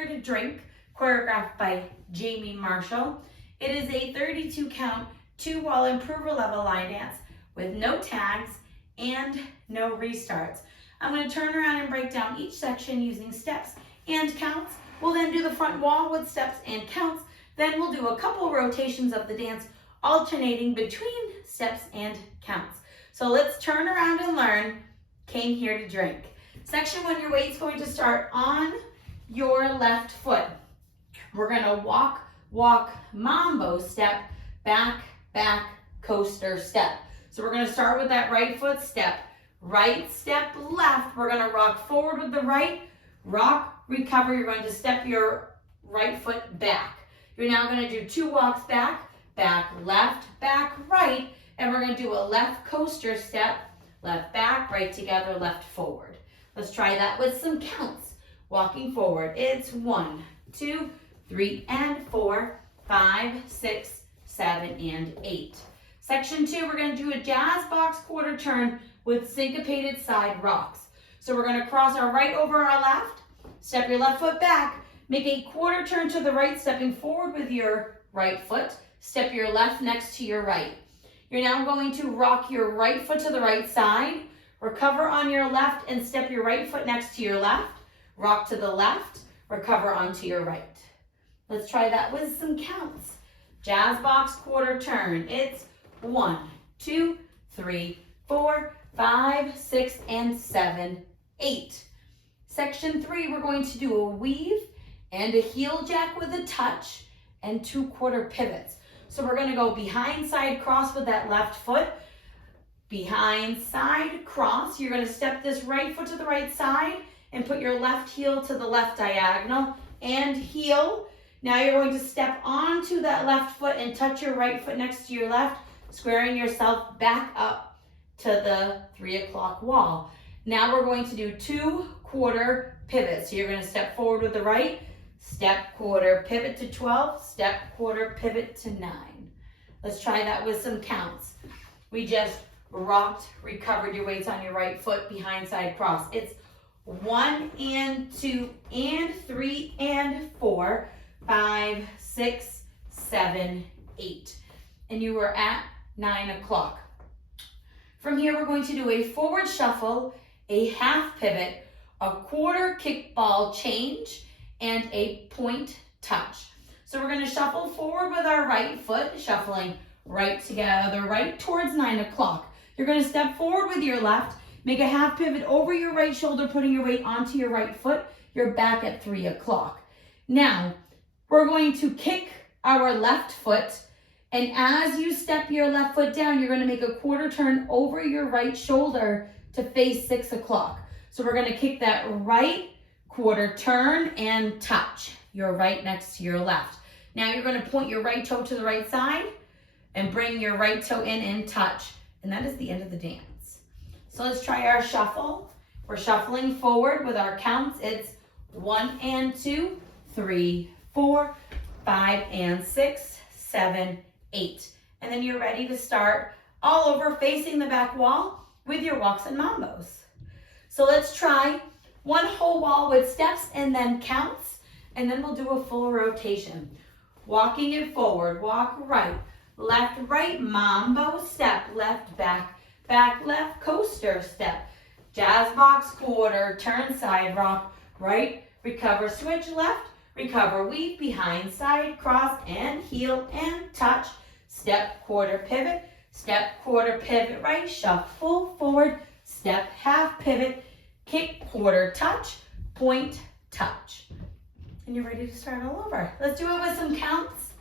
Here to Drink, choreographed by Jamie Marshall. It is a 32 count, 2-wall improver level line dance with no tags and no restarts. I'm going to turn around and break down each section using steps and counts. We'll then do the front wall with steps and counts. Then we'll do a couple rotations of the dance, alternating between steps and counts. So let's turn around and learn Came Here to Drink. Section 1, your weight's going to start on your left foot. We're going to walk, walk, mambo step, back, back, coaster step. So we're going to start with that right foot step. Right step left. We're going to rock forward with the right, rock, recover. You're going to step your right foot back. You're now going to do 2 walks back, back, left, back, right, and we're going to do a left coaster step, left back, right together, left forward. Let's try that with some counts. Walking forward, it's 1, 2, 3, and 4, 5, 6, 7, and 8. Section 2, we're going to do a jazz box quarter turn with syncopated side rocks. So we're going to cross our right over our left, step your left foot back, make a quarter turn to the right, stepping forward with your right foot, step your left next to your right. You're now going to rock your right foot to the right side, recover on your left and step your right foot next to your left, rock to the left, recover onto your right. Let's try that with some counts. Jazz box quarter turn. It's 1, 2, 3, 4, 5, 6, and 7, 8. Section 3, we're going to do a weave and a heel jack with a touch and 2 quarter pivots. So we're going to go behind side cross with that left foot, behind side cross. You're going to step this right foot to the right side and put your left heel to the left diagonal and heel. Now you're going to step onto that left foot and touch your right foot next to your left, squaring yourself back up to the 3 o'clock wall. Now we're going to do 2 quarter pivots. So you're going to step forward with the right, step quarter pivot to 12, step quarter pivot to 9. Let's try that with some counts. We just rocked, recovered your weights on your right foot, behind side cross. It's 1 and 2 and 3 and 4, 5, 6, 7, 8. And you were at 9 o'clock. From here, we're going to do a forward shuffle, a half pivot, a quarter kickball change, and a point touch. So we're going to shuffle forward with our right foot, shuffling right together, right towards 9 o'clock. You're going to step forward with your left, make a half pivot over your right shoulder, putting your weight onto your right foot. You're back at 3 o'clock. Now, we're going to kick our left foot, and as you step your left foot down, you're going to make a quarter turn over your right shoulder to face 6 o'clock. So we're going to kick that right quarter turn and touch your right next to your left. Now you're going to point your right toe to the right side and bring your right toe in and touch. And that is the end of the dance. So let's try our shuffle. We're shuffling forward with our counts. It's 1 and 2, 3, 4, 5 and 6, 7, 8. And then you're ready to start all over facing the back wall with your walks and mambos. So let's try 1 whole wall with steps and then counts, and then we'll do a full rotation. Walking it forward, walk right, left, mambo step, left, back, back, left, coaster step, jazz box quarter, turn side rock, right, recover, switch left, recover, weave, behind side, cross, and heel, and touch, step, quarter pivot, step, quarter pivot, right, shuffle forward, step, half pivot, kick, quarter touch, point, touch. And you're ready to start all over. Let's do it with some counts.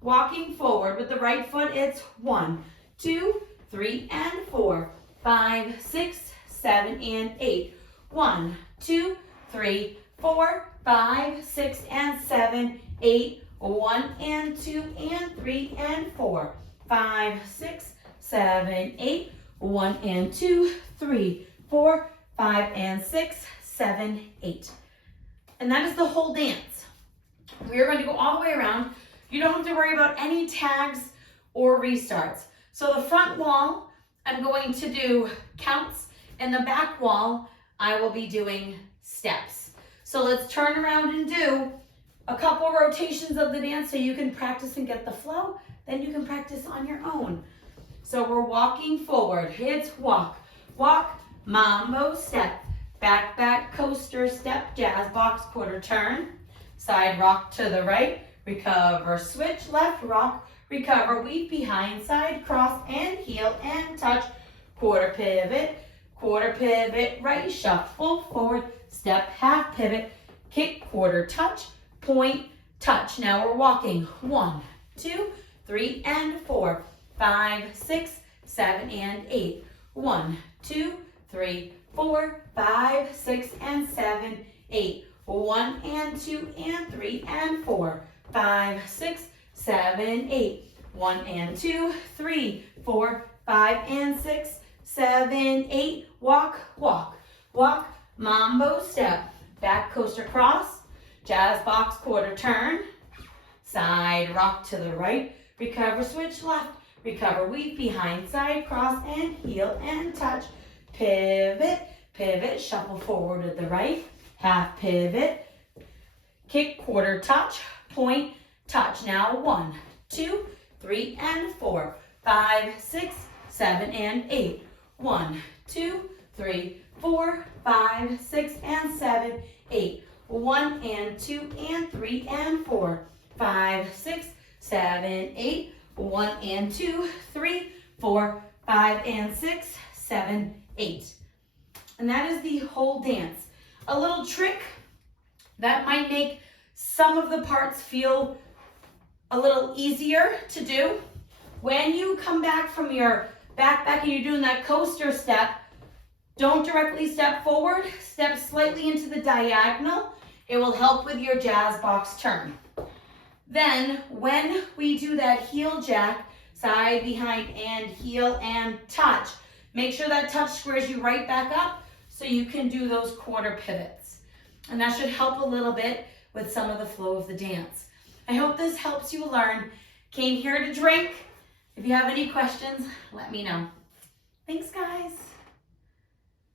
Walking forward with the right foot, it's 1, 2, 3, and 4, 5, 6, 7, and 8. 1, 2, 3, 4, 5, 6, and 7, 8. 1 and 2 and 3 and 4, 5, 6, 7, 8. 1 and 2, 3, 4, 5 and 6, 7, 8. And that is the whole dance. We are going to go all the way around. You don't have to worry about any tags or restarts. So the front wall, I'm going to do counts, and the back wall, I will be doing steps. So let's turn around and do a couple rotations of the dance so you can practice and get the flow. Then you can practice on your own. So we're walking forward. It's walk, walk, mambo step, back, back, coaster step, jazz box, quarter turn, side rock to the right, recover, switch, left rock, recover, weave behind, side cross, and heel, and touch, quarter pivot, right, shuffle forward, step, half pivot, kick, quarter touch, point, touch. Now we're walking 1, 2, 3, and 4, 5, 6, 7, and 8. 1, 2, 3, 4, 5, 6, and 7, 8. 1 and 2 and 3 and 4, 5, 6, 7, 8. 1 and 2, 3, 4, 5, and 6, 7, 8. Walk, walk, walk, mambo step, back coaster cross, jazz box quarter turn, side rock to the right, recover, switch left, recover, weave behind, side cross, and heel, and touch, pivot, pivot, shuffle forward to the right, half pivot, kick, quarter touch, point, touch. Now 1, 2, 3, and 4, 5, 6, 7, and 8. 1, 2, 3, 4, 5, 6, and 7, 8. 1 and 2 and 3 and 4, 5, 6, 7, 8. 1 and 2, 3, 4, 5, and 6, 7, 8. And that is the whole dance. A little trick that might make some of the parts feel a little easier to do. When you come back from your back and you're doing that coaster step, don't directly step forward, step slightly into the diagonal. It will help with your jazz box turn. Then when we do that heel jack, side, behind, and heel, and touch, make sure that touch squares you right back up so you can do those quarter pivots. And that should help a little bit with some of the flow of the dance. I hope this helps you learn. Came here to drink. If you have any questions, let me know. Thanks, guys.